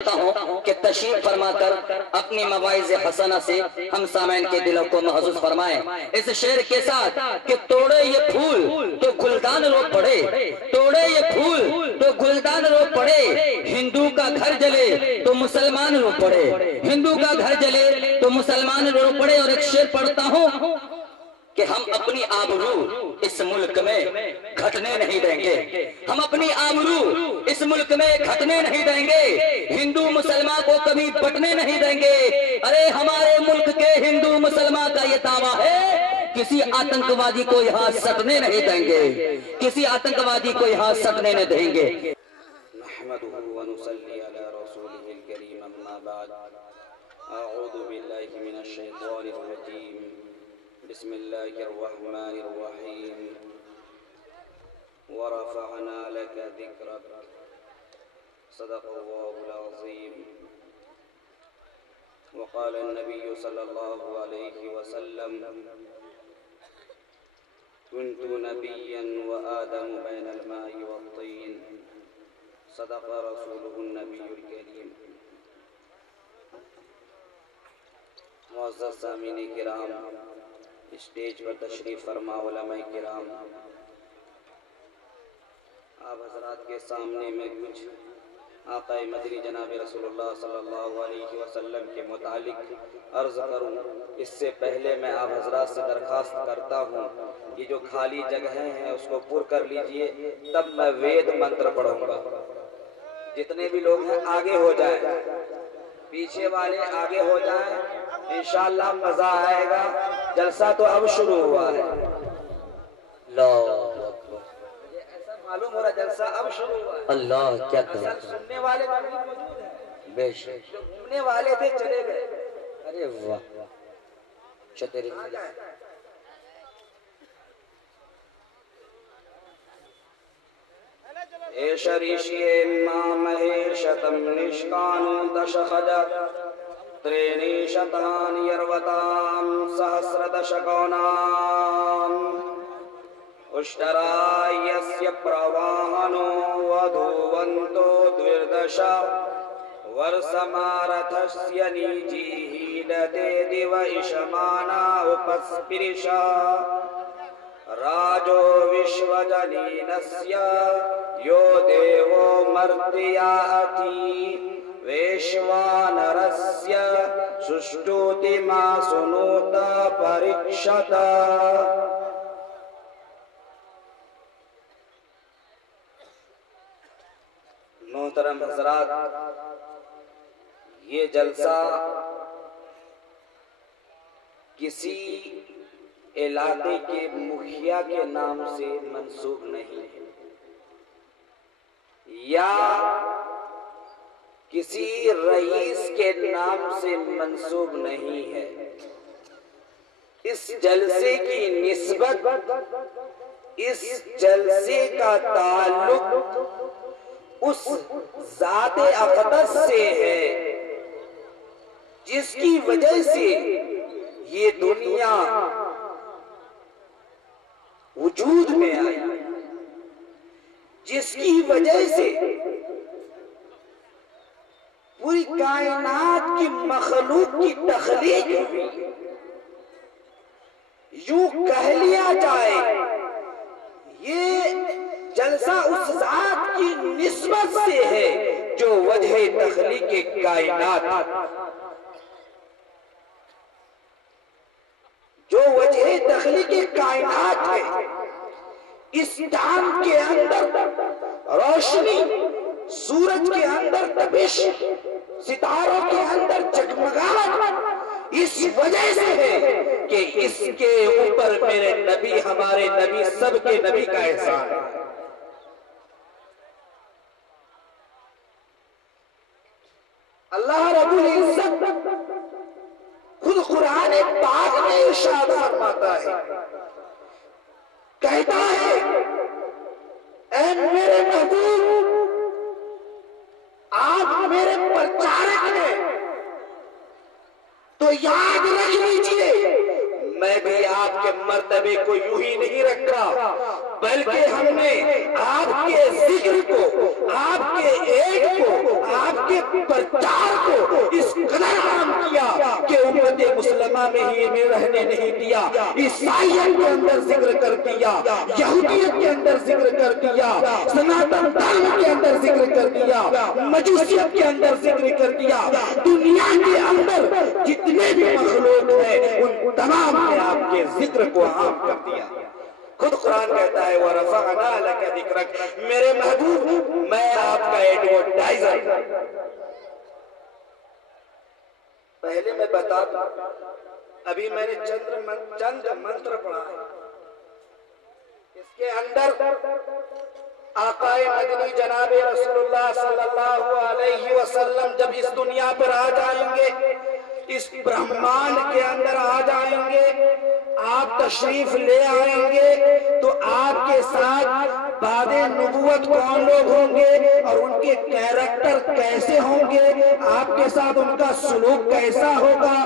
हूँ कि तशरीफ फरमाकर अपनी मवाइज़ हसना से हम सामईन के दिलों को महसूस फरमाएं इस शेर के साथ कि तोड़े ये फूल तो गुलदान रो पड़े, तोड़े ये फूल तो गुलदान रो पड़े, हिंदू का घर जले तो मुसलमान रो पड़े, हिंदू का घर जले तो मुसलमान रो पड़े। और एक शेर पढ़ता हूँ कि हम अपनी आबरू इस मुल्क में घटने नहीं देंगे, हम अपनी आबरू इस मुल्क में घटने नहीं देंगे, हिंदू मुसलमान को कभी बटने नहीं देंगे। अरे हमारे मुल्क के हिंदू मुसलमान का ये दावा है, किसी आतंकवादी को यहाँ सटने नहीं देंगे, किसी आतंकवादी को यहाँ सटने नहीं देंगे। बिस्मिल्लाहिर्रहमानिर्रहीम वरफ़अना लका ज़िक्रक सदक़ल्लाहुल अज़ीम वक़ाल अन्नबिय्यु सल्लल्लाहु अलैहि वसल्लम कुन्तु नबिय्यन व आदमु बैनल माइ वत्तीन सदक़ रसूलुहुन नबियुल करीम। मुअज़्ज़ज़ सामीन किराम, स्टेज पर तशरीफ फरमा उलमाए किराम, आप हज़रात के सामने में कुछ आक़ाए मदनी जनाब रसूलुल्लाह सल्लल्लाहु अलैहि वसल्लम के मुतालिक अर्ज़ करूँ, इससे पहले मैं आप हज़रात से दरख्वास्त करता हूँ कि जो खाली जगहें हैं उसको पूर कर लीजिए, तब मैं वेद मंत्र पढ़ूँगा। जितने भी लोग हैं आगे हो जाएं, पीछे वाले आगे हो जाएं, इंशाअल्लाह मजा आएगा। जलसा तो अब शुरू हुआ है, ये ऐसा मालूम हो रहा जलसा अब शुरू हुआ है। अल्लाह क्या सुनने वाले मौजूद हैं, बेशक जो घूमने वाले थे चले गए। अरे वाह चतरी एशरीष्ये महेशतम निष्कानु दशखज त्रीणि शतानि अर्वतां सहस्रदशकोनाम् उष्टरायस्य प्रवाहनो वधूवन्तो द्विर्दश वर्षमारथस्य नीजीहीलते दिव इषमाना उपस्पृशा राजो विश्वजनीनस्य यो देवो मर्त्याति वैश्वानरस्य सुष्टुतिमा सुनोत परीक्षत। मोहतरम हज़रात, ये जलसा किसी इलाके के मुखिया के नाम से मंसूब नहीं है या किसी रईस के नाम से मंसूब नहीं है। इस जलसे की निस्बत, इस जलसे का ताल्लुक उस ज़ाते अक़दस से है जिसकी वजह से ये दुनिया वजूद में आई, जिसकी वजह से पूरी कायनात की मखलूक की तख्लीक हुई। यूं कह लिया जाए ये जलसा उस ज़ात की निस्बत से है जो वजह तख्लीक कायनात, जो वजह तख्लीक कायनात है। इस टांग के अंदर रोशनी, सूरज के अंदर तपिश, सितारों के अंदर जगमगाहट इस वजह से है कि इसके ऊपर मेरे नबी, हमारे नबी, सबके नबी का एहसान है। अल्लाह रब्बुल इज्जत खुद कुरान पाक में इरशाद फरमाता है, कहता है ऐ मेरे महबूब, आप मेरे प्रचारक हैं तो याद रख लीजिए मैं भी आपके मर्द मर्तबे को यूं ही नहीं रखा, बल्कि हमने आपके जिक्र को, आपके ऐड को, आपके प्रचार को इस कदर आम किया कि उम्मत मुसलमा में ही में रहने नहीं दिया। ईसाइयत के अंदर जिक्र कर दिया, यहूदियत के अंदर जिक्र कर दिया, सनातन धर्म के अंदर जिक्र कर दिया, मजूसियत के अंदर जिक्र कर दिया। दुनिया के अंदर जितने भी मखलूक हैं उन तमाम ने आपके जिक्र को आम कर दिया। खुद कुरान कहता है व रफ़अना लका ज़िक्रक, मेरे महबूब मैं आपका एडवर्टाइजर। पहले मैं बता दूं, अभी मैंने चंद मंत्र पढ़ा है, इसके अंदर आकाए मदनी जनाबे रसूलुल्लाह सल्लल्लाहु अलैहि वसल्लम जब इस दुनिया पर आ जाएंगे, इस ब्रह्मांड के अंदर आ जाएंगे, आप तशरीफ ले आएंगे, तो आपके साथ बादे नबुवत कौन लोग होंगे और उनके कैरेक्टर कैसे होंगे, आपके साथ उनका सलूक कैसा होगा,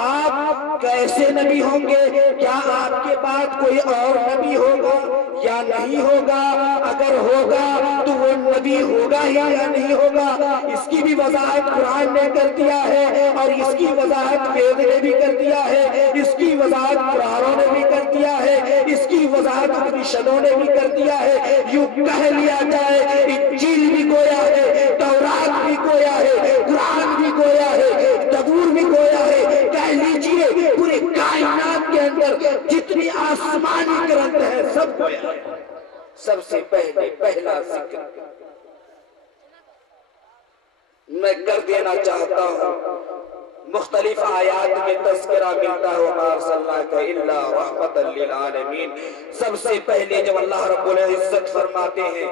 आप कैसे नबी होंगे, क्या आपके बाद कोई और नबी होगा या नहीं होगा, अगर होगा तो वो नबी होगा ही या नहीं होगा, इसकी भी वजाहत कुरान ने कर दिया है और इसकी वजाहत वेद ने भी कर दिया है, इसकी वजाहत कुरानों ने भी कर दिया है, इसकी वजाहत उपनिषदों ने भी कर दिया है। यूं कह लिया जाए इंजील भी गोया है, तौरात भी गोया है, कुरान भी गोया है, जबूर भी गोया है, कह लीजिए पूरी कायनात के अंदर जितनी आसमानी ग्रंथ है सब गोया है। सबसे पहला जिक्र मैं कर देना चाहता हूँ, मुख्तलिफ आयात में तज़किरा मिलता है वमा अरसलनाका इल्ला रहमतल लिल आलमीन। सबसे पहले जब अल्लाह रब्बुल इज्जत फरमाते हैं,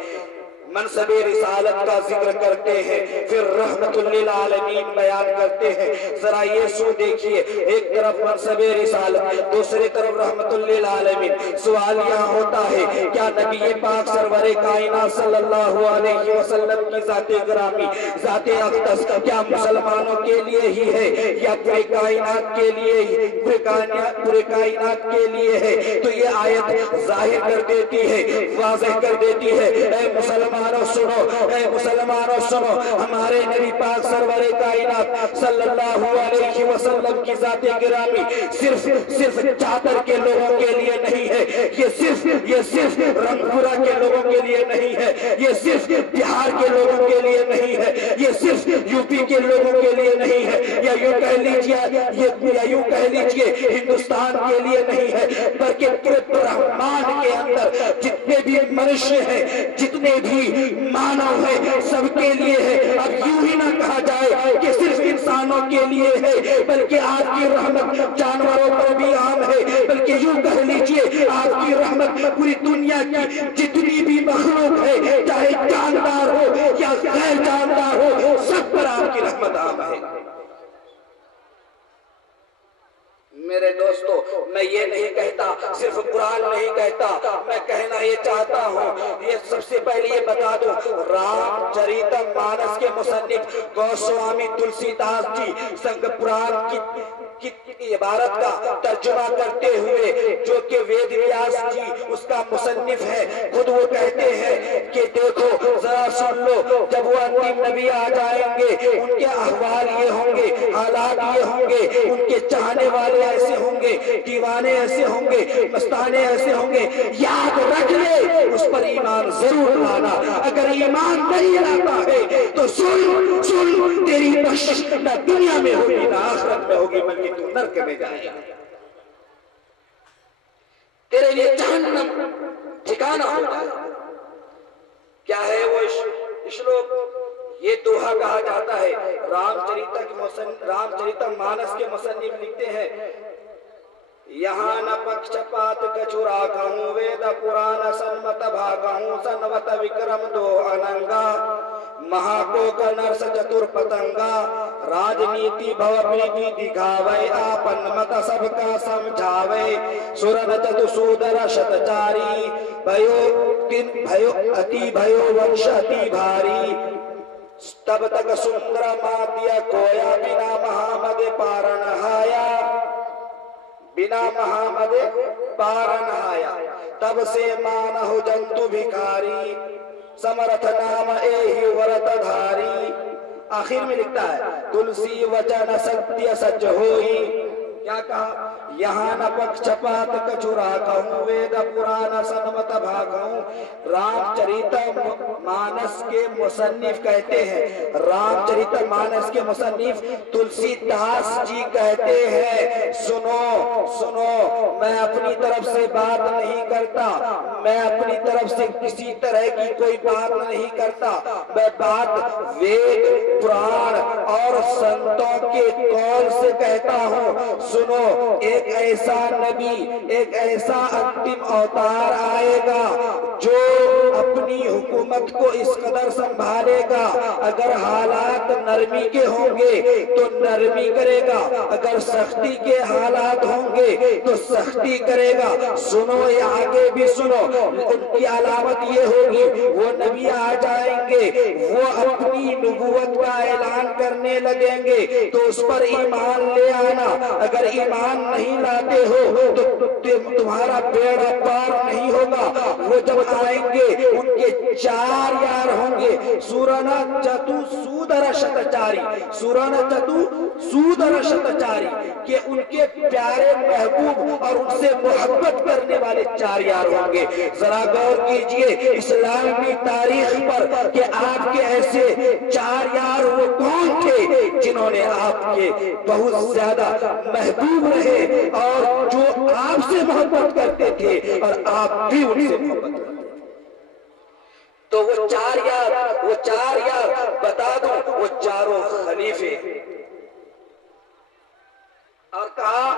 मनसबे रिसालत का जिक्र करते हैं, फिर रहमतुल लिल आलमीन बयान करते हैं। जरा ये सो देखिए, एक तरफ मनसबे रिसालत, दूसरी तरफ रहमतुल लिल आलमीन। सवाल यहाँ होता है, क्या नबी पाक सरवरे कायनात सल्लल्लाहु अलैहि वसल्लम की जाते गिरामी, जाते अक़दस क्या मुसलमानों के लिए ही है या पूरे कायनात के लिए ही, पूरे कायनात के लिए है? तो ये आयत जाहिर कर देती है, वाज़ेह कर देती है, ऐ मुसलमानों सुनो, ऐ मुसलमानों सुनो, हमारे नबी पाक सरवरे कायनात सल्लल्लाहु अलैहि वसल्लम की जाते गिरामी सिर्फ चादर के लोगों के लिए नहीं है, ये सिर्फ रंगपुरा के लोगों के लिए नहीं है, ये सिर्फ बिहार के लोगों के लिए नहीं है, ये सिर्फ यूपी के लोगों के लिए नहीं है, या यूं कह लीजिए हिंदुस्तान के लिए नहीं है, बल्कि पूरे ब्रह्मांड के अंदर जितने भी मनुष्य हैं, जितने भी मानव है, सबके लिए है। अब यूं ही ना कहा जाए कि सिर्फ इंसानों के लिए है, बल्कि आपकी रहमत जानवरों पर भी आम है, बल्कि यूं कह लीजिए आपकी रहमत पूरी दुनिया की जितनी भी मखलूक है, चाहे जानदार हो या गैर जानदार हो, सब पर आपकी रहमत आम है। मेरे दोस्तों, मैं ये नहीं कहता, सिर्फ कुरान नहीं कहता, मैं कहना ये चाहता हूँ, ये सबसे पहले ये बता दूं, रामचरितमानस के मुसन्निफ गोस्वामी तुलसीदास जी संग पुराण की इबारत का तर्जुमा करते हुए, जो कि वेद व्यास जी उसका मुसन्निफ है, खुद वो कहते हैं कि देखो जरा सुन लो, जब वो अंतिम नबी आ जाएंगे, उनके अहवाल ये होंगे, हालात ये होंगे, उनके चाहने वाले ऐसे होंगे, दीवाने ऐसे होंगे, मस्ताने ऐसे होंगे, याद रख ले, उस पर ईमान जरूर लाना। अगर ईमान नहीं लाता है तो सुन तेरी बख्शिश न दुनिया में होगी ना आखिरत में होगी, बल्कि तू नरक में जाएगा, तेरे लिए जहन्नम ठिकाना होगा। क्या है वो श्लोक? ये दोहा कहा जाता है। रामचरितमानस के मुसन्निफ लिखते हैं, यहाँ न पक्षपात कछुरा कहूँ, वेद पुराण सन्मत भागहूँ, सन्वत विक्रम दो अनंगा, महाकोक नरस चतुर पतंगा, राजनीति भव प्रीति दिखावे, आपन मत सबका समझावे, सुरन चतुसूदर शतचारी, भयो अति भयो वंश अति भारी, तब तक सुंदर मातिया कोया, बिना महामद पारण हाया, बिना महामद पार नहाया, तब से मानहु जंतु भिखारी, समर्थ नाम एहि व्रत धारी। आखिर में लिखता है तुलसी वचन सत्य सच होई। क्या कहा? यहाँ न पक्षपात कछुरा कहूँ, वेद पुराण सन्मत भागूं। रामचरित मानस के मुसन्निफ कहते हैं, रामचरित मानस के मुसन्निफ तुलसीदास जी कहते हैं, सुनो सुनो, मैं अपनी तरफ से बात नहीं करता, मैं अपनी तरफ से किसी तरह की कोई बात नहीं करता, मैं बात वेद पुराण और संतों के कौल से कहता हूँ। सुनो, एक ऐसा नबी, एक ऐसा अंतिम अवतार आएगा जो अपनी हुकूमत को इस कदर संभालेगा, अगर हालात नरमी के होंगे तो नरमी करेगा, अगर सख्ती के हालात होंगे तो सख्ती करेगा। सुनो, ये आगे भी सुनो, उनकी अलामत ये होगी, वो नबी आ जाएंगे, वो अपनी नबूवत का ऐलान करने लगेंगे तो उस पर ईमान ले आना, अगर ईमान नहीं लाते हो तो तुम्हारा बेड़ा पार नहीं होगा। वो जब आएंगे उनके 4 यार होंगे, सुरन चतु सूदर शतचारी, सुरन चतु सूदर शतचारी, के उनके प्यारे महबूब और उनसे मोहब्बत करने वाले 4 यार होंगे। जरा गौर कीजिए इस्लाम की तारीख पर कि आपके ऐसे 4 यार वो कौन थे जिन्होंने आपके बहुत ज्यादा महबूब रहे और जो आपसे मोहब्बत करते थे और आप भी उनसे मोहब्बत करते थे। तो वो 4 यार बता दो, वो चारों खलीफे। और कहा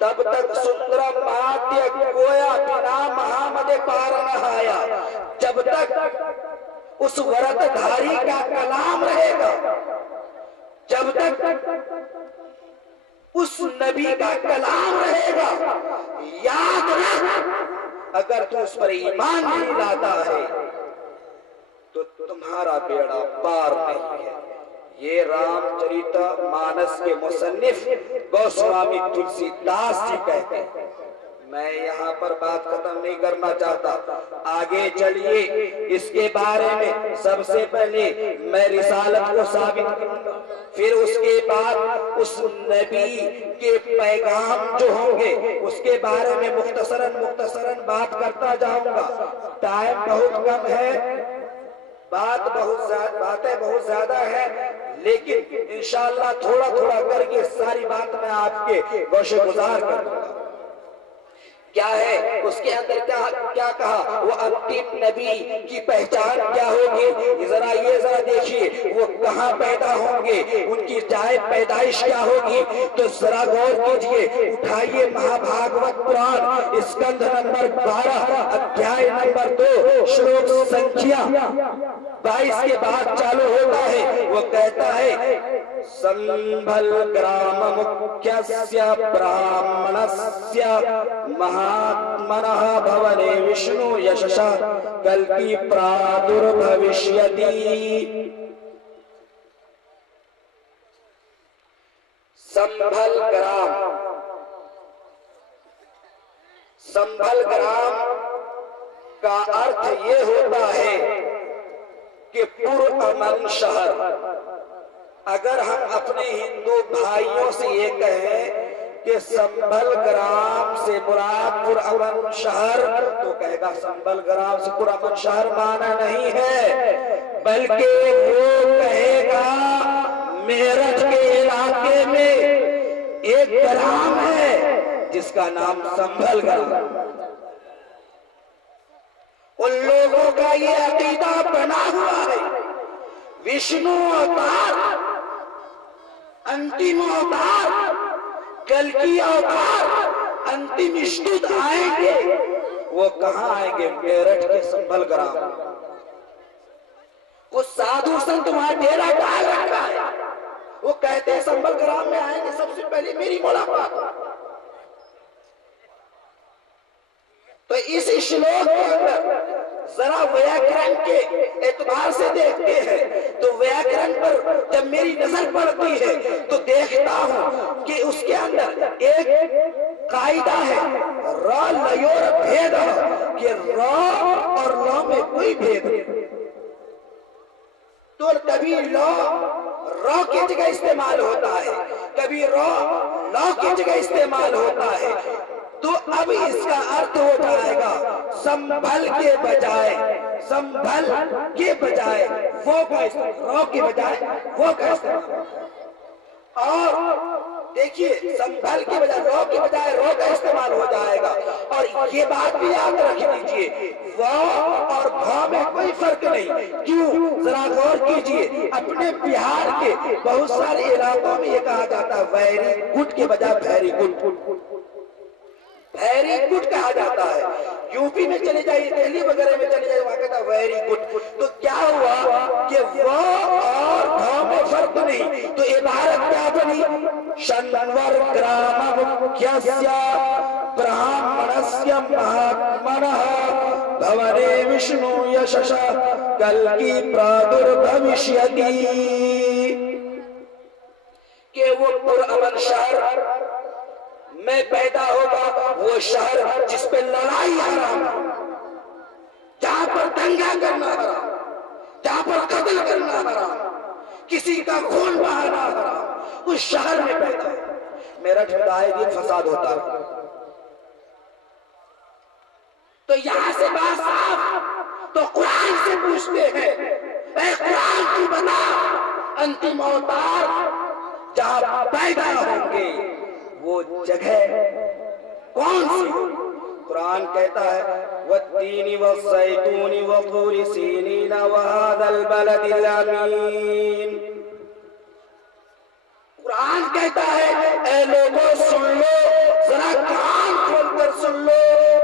तब तक सुंदर माध्य कोया बिना महामद पार नहाया, जब तक उस व्रतधारी का कलाम रहेगा, जब तक उस नबी का कलाम रहेगा, याद रख, अगर तू उस पर ईमान नहीं लाता है तो तुम्हारा बेड़ा पार नहीं है। ये रामचरित मानस के मुसन्निफ गोस्वामी तुलसीदास जी कहते हैं। मैं यहाँ पर बात खत्म नहीं करना चाहता, आगे चलिए इसके बारे में। सबसे पहले मैं रिसालत को साबित करूंगा, फिर उसके बाद उस नबी के पैगाम जो होंगे उसके बारे में मुख्तसरन बात करता जाऊंगा। टाइम बहुत कम है, बातें बहुत ज्यादा है, लेकिन इंशाअल्लाह थोड़ा थोड़ा करके सारी बात मैं आपके गोशे गुजार कर दूंगा। क्या है उसके अंदर, क्या कहा, वो अंतिम नबी की पहचान क्या होगी, जरा देखिए, वो कहाँ पैदा होंगे, उनकी जाए पैदाइश क्या होगी। तो जरा गौर कीजिए, उठाइए महाभागवत पुराण स्कंध नंबर 12 अध्याय नंबर 2 श्लोक संख्या 22 के बाद चालू होता है। वो कहता है संभल ग्राम मुख्यस्य ब्राह्मणस्य महात्मनः भवने विष्णु यशसा कल्पि प्रादुर्भविष्यति। संभल ग्राम का अर्थ ये होता है कि पुरअमन शहर। अगर हम अपने हिंदू भाइयों से ये कहें कि संभल ग्राम से मुराद पुरअमन शहर, तो कहेगा संभल ग्राम से पुरअमन शहर माना नहीं है, बल्कि वो कहेगा मेरठ के इलाके में एक ग्राम है जिसका नाम संभल ग्राम। उन लोगों का ये अकीदा बना हुआ है, विष्णु अवतार, अंतिम अवतार, कल्कि अवतार, अंतिम स्तुत आएंगे। वो कहाँ आएंगे? मेरठ के संभल ग्राम। कुछ साधु संत वहां डेरा डाल रखा है, वो कहते हैं संभल ग्राम में आएंगे, सबसे पहले मेरी मुलाकात। तो इस श्लोक के अंदर जरा व्याकरण के एतबार से देखते हैं तो व्याकरण पर जब मेरी नजर पड़ती है तो देखता हूं कि उसके अंदर एक कायदा है, र लयोर भेद, कि र और ल में कोई भेद नहीं। तो कभी ल र की जगह इस्तेमाल होता है, कभी र ल की जगह इस्तेमाल होता है। तो अब इसका अर्थ हो जाएगा संभल के बजाय, संभल के बजाय वो का इस्तेमाल, के बजाय वो का इस्तेमाल। और देखिए संभल के बजाय रो के बजाय रो का इस्तेमाल हो जाएगा। और ये बात भी याद रख लीजिए, व और भ में कोई फर्क नहीं। क्यों? जरा गौर कीजिए, अपने बिहार के बहुत सारे इलाकों में ये कहा जाता है वेरी गुड के बजाय वेरी गुड, वेरी गुड कहा जाता है। यूपी में चले जाइए, दिल्ली वगैरह में चले जाइए, वहां कहता है वेरी गुड। तो क्या हुआ कि व और भ में फर्क नहीं। तो इबारत क्या बनी? शन्वर ग्राम मुख्यस्य ब्राह्मणस्य महात्मनः भवने विष्णु यशस कल्कि प्रादुर्भविष्यति। कि वो पुरअमन शहर में पैदा होगा, वो शहर जिस पे लड़ाई हराम, जहां पर दंगा करना हराम, जहां पर कत्ल करना हराम, किसी का खून बहाना हराम, उस शहर में पैदा है। मेरठ में आए दिन फसाद होता है। तो यहां से बात साफ, तो कुरान से पूछते हैं, ऐ कुरान तू बता अंतिम अवतार जहां पैदा होंगे वो जगह कौन सी? कुरान कहता है वत्तीनी वज़ैतूनी वतूरि सीनीन वहादल बलदिल अमीन। कुरान कहता है ऐ लोगों सुन लो, जरा कान खोलकर सुन लो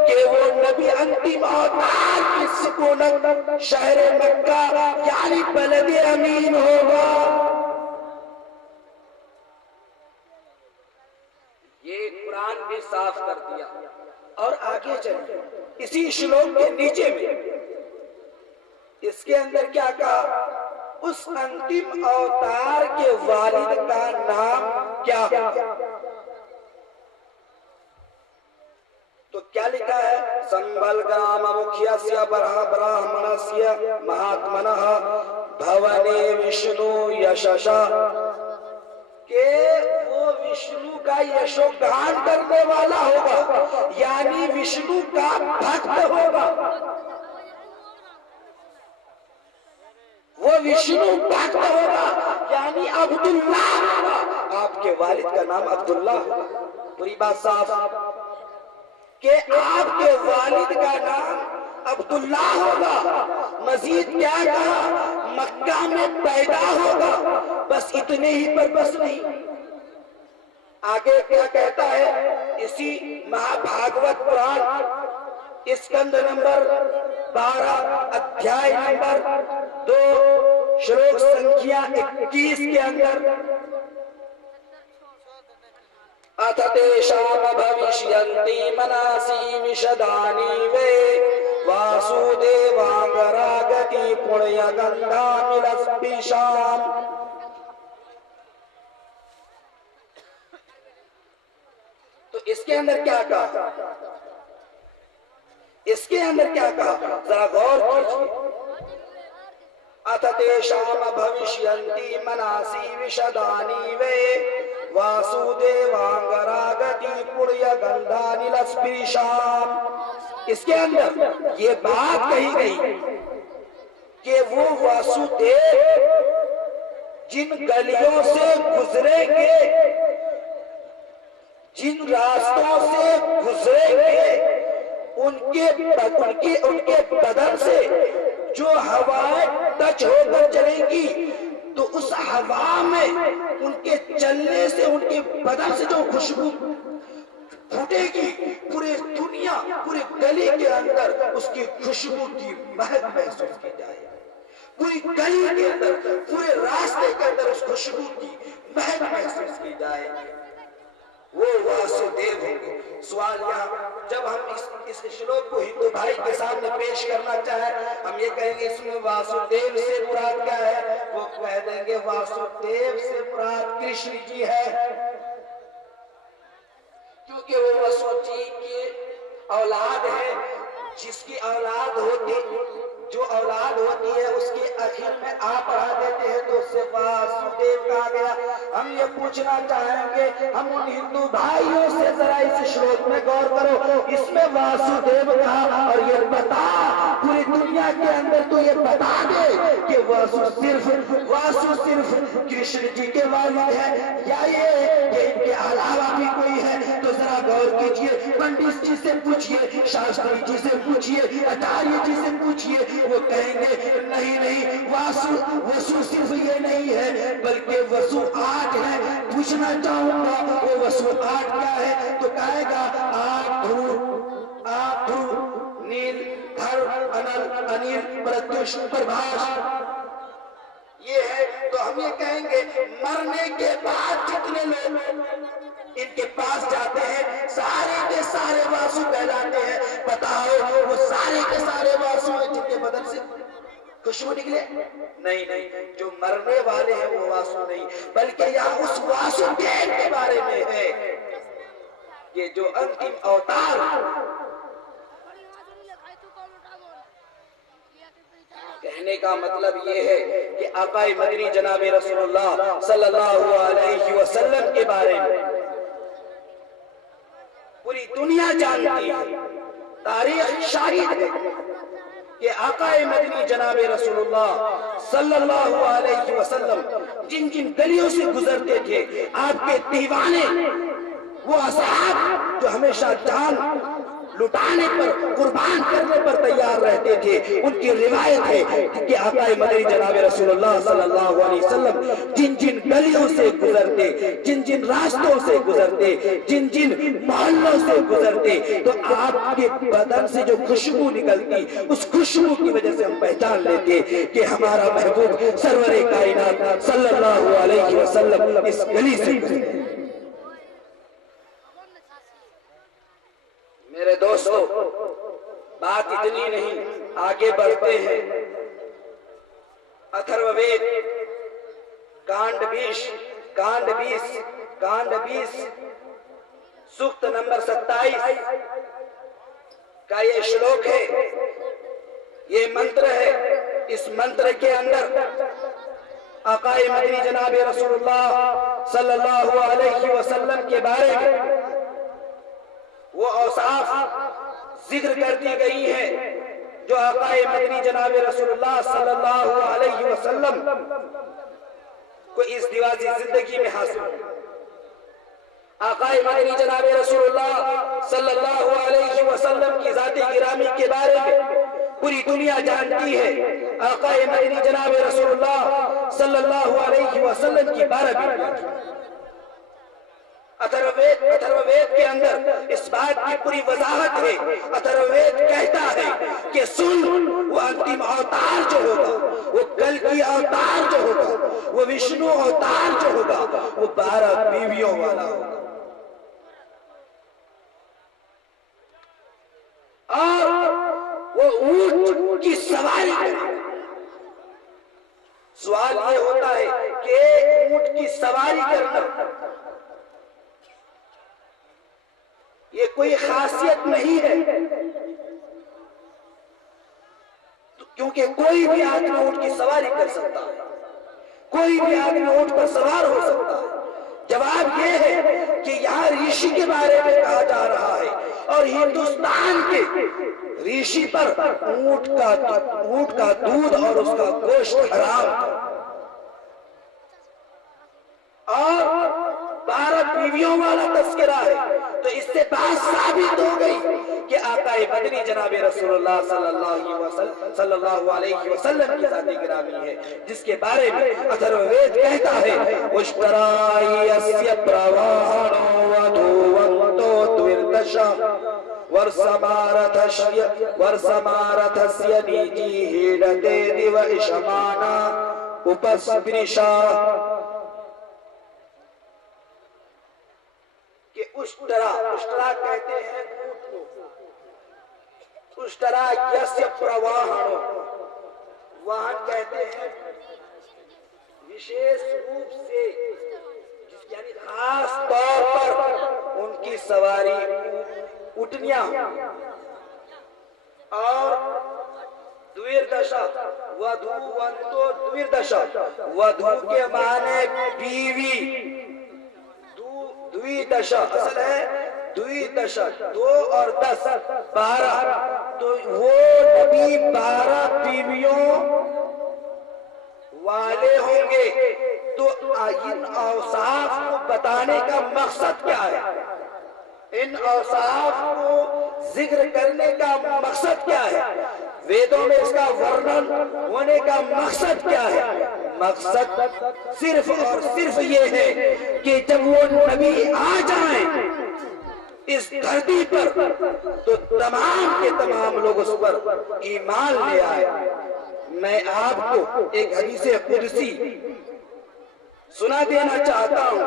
कि वो नबी अंतिम अवतार की सुकूनत शहर मक्का यानी बलद अमीन होगा। ये कुरान भी साफ कर दिया। और आगे चलिए, इसी श्लोक के नीचे में इसके अंदर क्या कहा? उस अंतिम अवतार के वालिद का नाम क्या? तो क्या लिखा है? संबल ग्राम मुख्यस्य ब्राह्मणस्य महात्मनः भवने विष्णु यशस। के वो विष्णु का यशोगान करने वाला होगा, यानी विष्णु का भक्त होगा। वो विष्णु भक्त होगा यानी अब्दुल्ला होगा। आपके वालिद का नाम अब्दुल्ला होगा। पूरी बात साफ कि आपके वालिद का नाम अब्दुल्ला होगा। मजीद क्या कहा? मक्का में पैदा होगा। बस इतने ही पर बस नहीं, आगे क्या कहता है? इसी महाभागवत पुराण स्कंद नंबर 12 अध्याय नंबर 2 श्लोक संख्या 21 के अंदर अथ तेषां भविष्यन्ति मनासि विशदानि वे वासुदेवांगरागति पुण्यगन्धामिलस्पिशाम्। तो इसके अंदर क्या कहा? इसके अंदर क्या कहा? जरा गौर कीजिए। अथ तेषां भविष्यन्ति मनासि विशदानि वे वासुदेवांगरागति पुण्यगन्धानिलस्पिशाम्। इसके अंदर ये बात कही गई कि वो वासुदेव जिन गलियों से गुजरेंगे, जिन रास्तों से गुजरेंगे, उनके बदन से जो हवाएं टच होकर चलेंगी, तो उस हवा में उनके चलने से, उनके बदन से जो खुशबू फूटेगी, पूरे दुनिया, पूरे गली के अंदर उसकी खुशबू की महक महसूस की जाए। पूरी गली के अंदर, पूरे रास्ते के अंदर उस खुशबू की महक महसूस की जाए। वो वासुदेव होंगे। सवाल यहाँ, जब हम इस श्लोक को हिंदू भाई के सामने पेश करना चाहें, हम ये कहेंगे इसमें वासुदेव से मुराद क्या है, वो कह देंगे वासुदेव से मुराद कृष्ण जी है, क्योंकि वो वसु जी की औलाद है। जिसकी औलाद होती, जो औलाद होती है उसके आखिर में आ पढ़ा देते हैं तो उससे वासुदेव कहा गया। हम ये पूछना चाहेंगे, हम उन हिंदू भाइयों से जरा इस श्लोक में गौर करो, इसमें वासुदेव कहा और ये बता पूरी दुनिया के अंदर तो ये बता दे कि वासु सिर्फ कृष्ण जी के वालिद है या ये इनके अलावा भी कोई है। तो जरा गौर कीजिए, पंडित जी से पूछिए, शास्त्री जी से पूछिए, आचार्य जी से पूछिए, वो कहेंगे नहीं नहीं, वसु सिर्फ ये नहीं है बल्कि वसु 8 है। पूछना चाहूंगा वो वसु 8 क्या है, तो कहेगा आप नील धर अनल अनिल प्रत्युष प्रभाष ये है। तो हम ये कहेंगे मरने के बाद जितने लोग इनके पास जाते हैं सारे के सारे वासु कहलाते हैं। बताओ वो सारे के सारे वासु हैं जिनके बदन से खुशबू निकले? नहीं नहीं, जो मरने वाले हैं वो वासु नहीं, बल्कि यहाँ उस वासुदेव के बारे में है कि जो अंतिम अवतार। कहने का मतलब ये है कि आका मदनी जनाब रसूलुल्लाह सल्लल्लाहु अलैहि वसल्लम के बारे में पूरी दुनिया जानती है, तारीख शाहिद है कि आका मदनी जनाब रसूलुल्लाह सल्लल्लाहु अलैहि वसल्लम जिन जिन गलियों से गुजरते थे, आपके दीवाने वो असहाब जो हमेशा जान लुटाने पर, कुर्बान करने पर तैयार रहते थे, उनकी रिवायत है कि आका मदनी जनाब रसूलुल्लाह सल्लल्लाहु अलैहि वसल्लम जिन जिन गलियों से गुजरते, जिन जिन रास्तों से गुजरते, जिन जिन मोहल्लों से गुजरते, तो आपके बदन से जो खुशबू निकलती, उस खुशबू की वजह से हम पहचान लेते कि हमारा महबूब सरवरे कायनात सल्लल्लाहु अलैहि वसल्लम इस गली से गुजरे। मेरे दोस्तों, बात इतनी नहीं, आगे बढ़ते हैं। अथर्ववेद कांड 20 सूक्त नंबर 27 का ये श्लोक है, ये मंत्र है। इस मंत्र के अंदर आका मदनी जनाब रसूलुल्लाह सल्लल्लाहु अलैहि वसल्लम के बारे में वो औसाफ जिक्र कर दी गई है जो आका मदनी जनाब रसूलुल्लाह सल्लल्लाहु अलैहि वसल्लम को इस दीवाजी जिंदगी में हासिल हुआ। आका मदनी जनाब रसूलुल्लाह सल्लल्लाहु अलैहि वसल्लम की जाती गिरामी के बारे में पूरी दुनिया जानती है। आका मदनी जनाब रसूलुल्लाह सल्लल्लाहु अलैहि वसल्लम की 12 बीवियां थी। अथर्ववेद के अंदर इस बात की पूरी वजाहत है। अथर्ववेद कहता है कि सुन, वो अंतिम अवतार जो होगा, वो कल की अवतार जो होगा, वो विष्णु अवतार जो होगा, वो 12 बीवियों वाला होगा। और वो ऊंट की सवारी करेगा। सवाल ये होता है कि ऊंट की सवारी करना ये कोई खासियत नहीं है, क्योंकि कोई भी आदमी ऊंट की सवारी कर सकता है, कोई भी आदमी ऊंट पर सवार हो सकता है। जवाब यह है कि यहाँ ऋषि के बारे में कहा जा रहा है और हिंदुस्तान के ऋषि पर ऊंट का दूध और उसका गोश्त हराम और 12 बीवियों वाला तस्करा है। तो इससे बात साबित हो गई कि आका मदनी जनाब रसूलुल्लाह सल्लल्लाहु अलैहि वसल्लम की जाती गिरामी है, जिसके बारे में अथर्ववेद कहता है उष्टरायस्य प्रवाहणो वधूवन्तो द्विर्दशा वर्षमारथस्य नीति हीडते दिव इषमाना उपस्पृशा। कि उष्टरा, उष्टरा कहते हैं ऊंट को। उष्टरा यस्य प्रवाहणो, वाहन कहते हैं विशेष रूप से, यानी खास तौर पर उनकी सवारी उठनियां हो। और द्विर्दशा, वधूवंतो द्विर्दशा, वधू के माने बीवी, द्विदशा असल है द्विदशा, 2 और 10 12, तो वो नबी 12 बीवियों वाले होंगे। तो इन औसाफ को बताने का मकसद क्या है, इन औसाफ को जिक्र करने का मकसद क्या है, वेदों में इसका वर्णन होने का मकसद क्या है? मकसद सिर्फ और सिर्फ ये है कि जब वो नबी आ जाएं इस धरती पर तो तमाम के तमाम लोग उस पर ईमान ले आए। मैं आपको एक हदीस कुदसी सुना देना चाहता हूं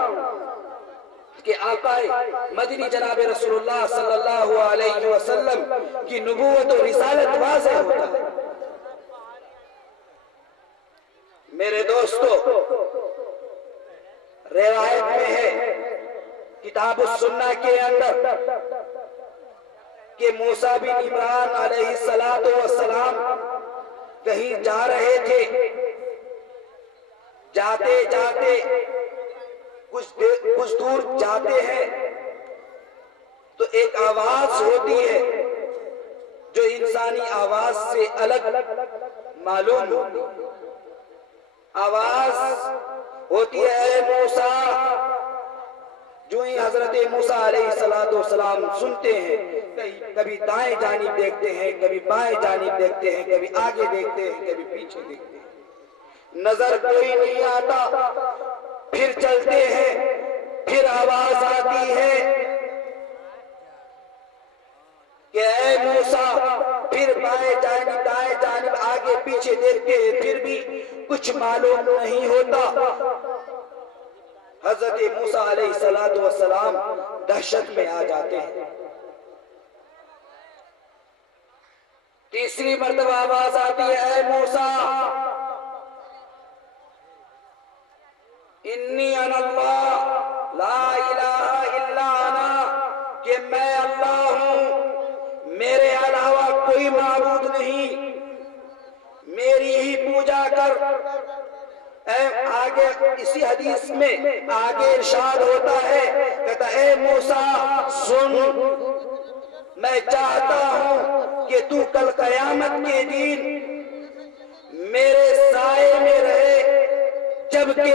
कि आकाए मदनी जनाब रसूलुल्लाह सल्लल्लाहु अलैहि वसल्लम की नबूवत और रिसालत वाज़ेह होता है। मेरे दोस्तों, रिवायत में है किताब सुन्ना के अंदर कि मूसा बिन इमरान अलैहिस्सलातु वस्सलाम कहीं जा रहे थे। जाते जाते कुछ दूर जाते हैं तो एक आवाज होती है जो इंसानी आवाज से अलग मालूम होती। आवाज होती है मूसा। जो ही हजरत मूसा अलैहिस्सलातु वस्सलाम सुनते हैं, कभी दाएं जानिब देखते हैं, कभी बाएं जानिब देखते हैं, कभी आगे देखते हैं, कभी पीछे देखते हैं, नजर कोई नहीं आता। फिर चलते हैं, फिर आवाज आती है कि ऐ मूसा। फिर बाएं जानिब दाएं जानिब आगे पीछे देखते हैं, फिर भी कुछ मालूम नहीं होता। हजरत मूसा अलैहिस्सलातु वस्सलाम दहशत में आ जाते हैं। तीसरी मर्तबा आवाज आती है, ऐ मूसा इन्नी अनल्लाह ला इलाहा इल्ला अना, कि मैं अल्लाह हूं, मेरे अलावा कोई माबूद नहीं, मेरी ही पूजा कर। आगे इसी हदीस में आगे इरशाद होता है, कहता है मूसा सुन, मैं चाहता हूं कि तू कल कयामत के दिन मेरे साए में रहे, जबकि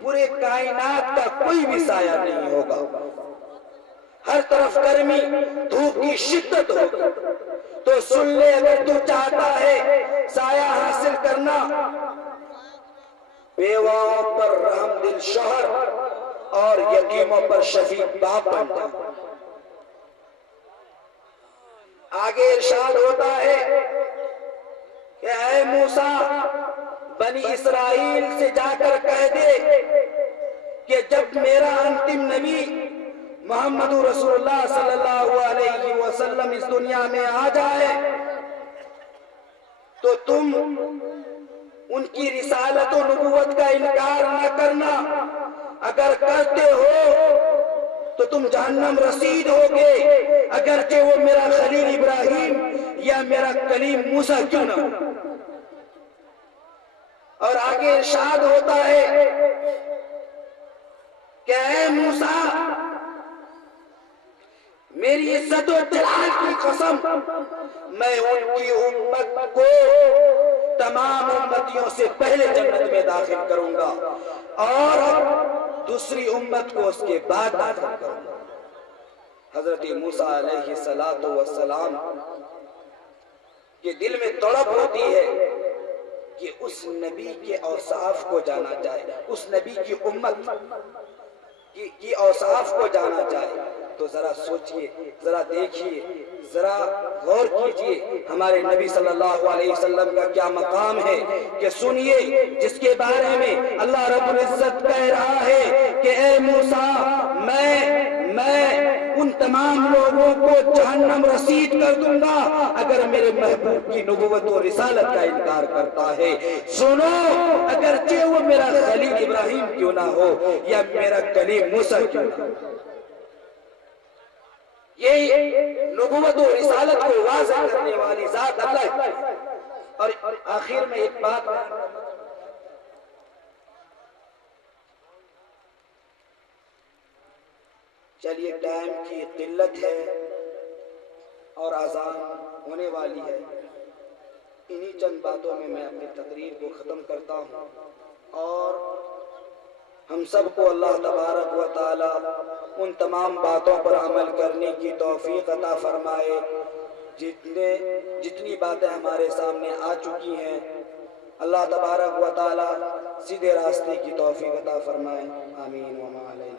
पूरे कायनात का कोई भी साया नहीं होगा। हर तरफ गर्मी धूप की शिद्दत होगी। तो सुन ले, अगर तू चाहता है साया हासिल करना, बेवाओं पर रहम दिल शौहर और यतीमों पर शफीक बाप बन जा। आगे इरशाद होता है कि ऐ मूसा, बनी इसराइल से जाकर कह दे कि जब मेरा अंतिम नबी मोहम्मद रसूलुल्लाह सल्लल्लाहु अलैहि वसल्लम इस दुनिया में आ जाए तो तुम उनकी रिसालत और नबूवत का इनकार न करना। अगर करते हो तो तुम जहन्नम रसीद होगे, अगरचे वो मेरा खलील इब्राहिम या मेरा कलीम मूसा क्यों ना। और आगे इरशाद होता है कि ऐ मूसा, मेरी इज्जत और जलाल की कसम, मैं उनकी उम्मत को तमाम उम्मतियों से पहले जन्नत में दाखिल करूंगा और दूसरी उम्मत को उसके बाद दाखिल करूंगा। हजरत मूसा अलैहिस्सलातु वस्सलाम के दिल में तड़प होती है कि उस नबी के औसाफ को जाना जाए, उस नबी की उम्मत की औसाफ को जाना जाए। तो जरा सोचिए, जरा देखिए, जरा गौर कीजिए हमारे नबी सल्लल्लाहु अलैहि वसल्लम का क्या मकाम है कि सुनिए, जिसके बारे में अल्लाह रब्बुल इज्जत कह रहा है कि ए मूसा, मैं तमाम लोगों को जहन्नम रसीद कर दूंगा अगर मेरे महबूब की नबूवत और रिसालत का इनकार करता है। सुनो, अगरचे वो मेरा खलील इब्राहिम क्यों ना हो या मेरा कलीम मूसा क्यों ना हो, ये नबूवत और रिसालत को वाज़ह करने वाली जात अल्लाह। और आखिर में एक बात, चलिए टाइम की किल्लत है और आज़ान होने वाली है, इन्हीं चंद बातों में मैं अपनी तकरीर को ख़त्म करता हूँ और हम सबको अल्लाह तबारक व ताला उन तमाम बातों पर अमल करने की तौफीक अता फरमाए जितनी बातें हमारे सामने आ चुकी हैं। अल्लाह तबारक व ताला सीधे रास्ते की तौफीक अता फरमाए। आमीन व मा अलैहि।